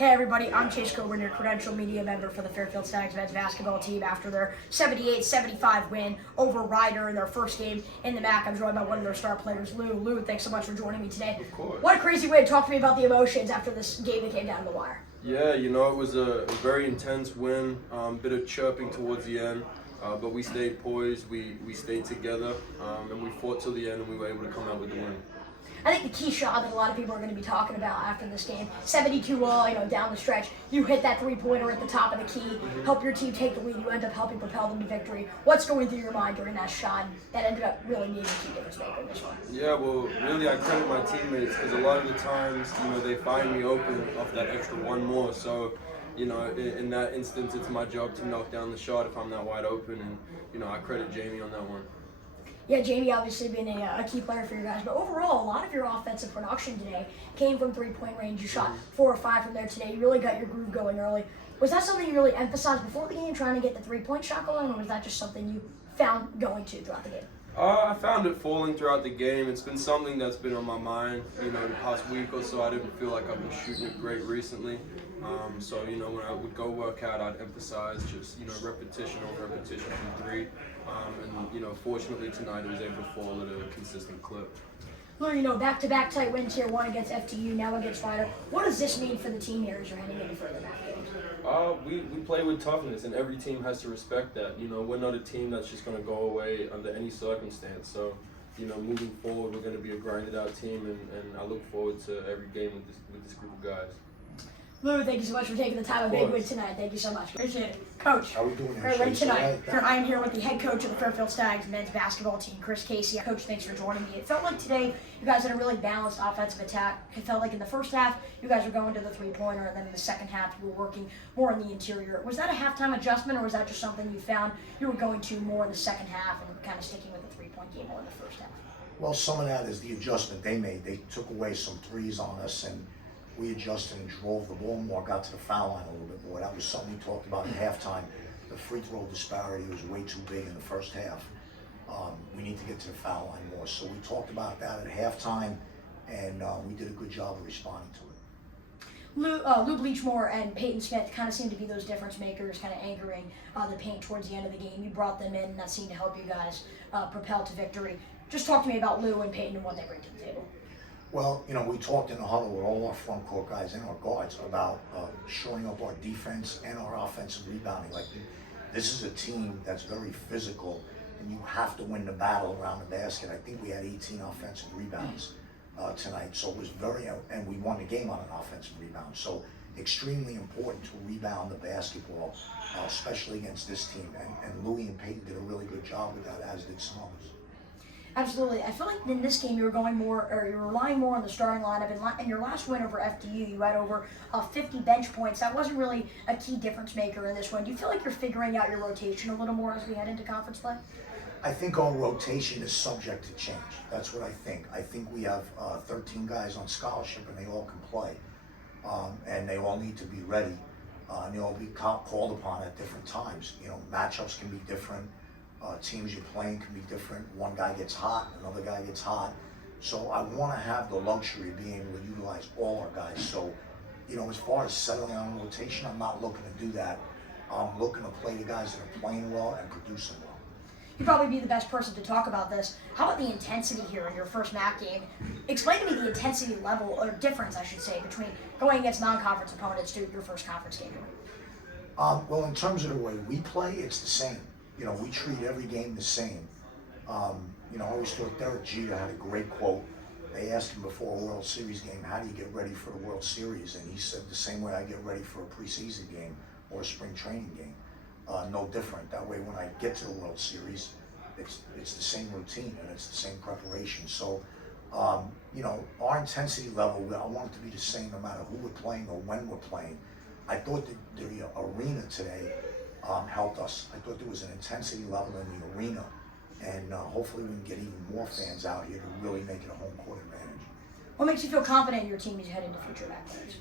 Hey everybody, I'm Chase Coburn, your credential media member for the Fairfield Stags men's basketball team after their 78-75 win over Ryder in their first game in the MAAC. I'm joined by one of their star players, Lou. Lou, thanks so much for joining me today. Of course. What a crazy way to talk to me about the emotions after this game that came down the wire. Yeah, it was a very intense win, bit of chirping towards the end, but we stayed poised, we stayed together, and we fought till the end and we were able to come out with the win. I think the key shot that a lot of people are going to be talking about after this game, 72 down the stretch, you hit that three-pointer at the top of the key, help your team take the lead, you end up helping propel them to victory. What's going through your mind during that shot that ended up really being a key difference maker in this one? Yeah, well, really I credit my teammates because a lot of the times, they find me open off that extra one more. So, in that instance, it's my job to knock down the shot if I'm not wide open, and I credit Jamie on that one. Yeah, Jamie obviously been a key player for you guys, but overall, a lot of your offensive production today came from three-point range. You shot 4 or 5 from there today. You really got your groove going early. Was that something you really emphasized before the game, trying to get the three-point shot going, or was that just something you found going to throughout the game? I found it falling throughout the game. It's been something that's been on my mind, the past week or so. I didn't feel like I've been shooting it great recently. So, when I would go work out, I'd emphasize just, repetition over repetition from three. And, fortunately tonight I was able to fall at a consistent clip. Lou, back-to-back tight wins here, one against FTU, now against Ryder. What does this mean for the team here as you're heading into further back games? We play with toughness, and every team has to respect that. We're not a team that's just going to go away under any circumstance. So, moving forward, we're going to be a grinded-out team, and I look forward to every game with this group of guys. Lou, thank you so much for taking the time. A big win tonight. Thank you so much. Appreciate it. Coach, how are we doing? Great win tonight. I am here with the head coach of the Fairfield Stags men's basketball team, Chris Casey. Coach, thanks for joining me. It felt like today you guys had a really balanced offensive attack. It felt like in the first half you guys were going to the three-pointer, and then in the second half you were working more in the interior. Was that a halftime adjustment, or was that just something you found you were going to more in the second half and kind of sticking with the three-point game more in the first half? Well, some of that is the adjustment they made. They took away some threes on us, and we adjusted and drove the ball more, got to the foul line a little bit more. That was something we talked about at halftime. The free throw disparity was way too big in the first half. We need to get to the foul line more. So we talked about that at halftime, and we did a good job of responding to it. Louis Bleechmore and Peyton Smith kind of seemed to be those difference makers, kind of anchoring the paint towards the end of the game. You brought them in, and that seemed to help you guys propel to victory. Just talk to me about Lou and Peyton and what they bring to the table. Well, we talked in the huddle with all our front court guys and our guards about shoring up our defense and our offensive rebounding. Like, this is a team that's very physical, and you have to win the battle around the basket. I think we had 18 offensive rebounds tonight, so it was and we won the game on an offensive rebound. So extremely important to rebound the basketball, especially against this team. And Louis and Peyton did a really good job with that, as did some others. Absolutely. I feel like in this game you were relying more on the starting lineup. In your last win over FDU, you had over 50 bench points. That wasn't really a key difference maker in this one. Do you feel like you're figuring out your rotation a little more as we head into conference play? I think our rotation is subject to change. That's what I think. I think we have 13 guys on scholarship, and they all can play. And they all need to be ready. And they'll be called upon at different times. Matchups can be different. Teams you're playing can be different. One guy gets hot, another guy gets hot. So I want to have the luxury of being able to utilize all our guys. So, as far as settling on rotation, I'm not looking to do that. I'm looking to play the guys that are playing well and producing well. You'd probably be the best person to talk about this. How about the intensity here in your first MAAC game? Explain to me the intensity level, or difference, I should say, between going against non-conference opponents to your first conference game. Well, in terms of the way we play, it's the same. We treat every game the same. I always thought Derek Jeter had a great quote. They asked him before a World Series game, how do you get ready for the World Series? And he said, the same way I get ready for a preseason game or a spring training game. No different. That way when I get to the World Series, it's the same routine and it's the same preparation. So, our intensity level, I want it to be the same no matter who we're playing or when we're playing. I thought the arena today helped us. I thought there was an intensity level in the arena, and hopefully we can get even more fans out here to really make it a home court advantage. What makes you feel confident in your team as you head into future MAAC games?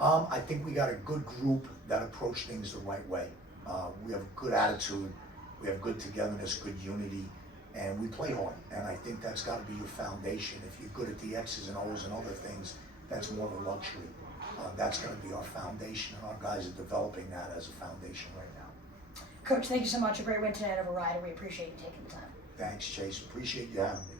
I think we got a good group that approach things the right way. We have good attitude, we have good togetherness, good unity, and we play hard. And I think that's got to be your foundation. If you're good at the X's and O's and other things, that's more of a luxury. That's going to be our foundation, and our guys are developing that as a foundation right now. Coach, thank you so much. A great win tonight over Ryder. We appreciate you taking the time. Thanks, Chase. Appreciate you having me.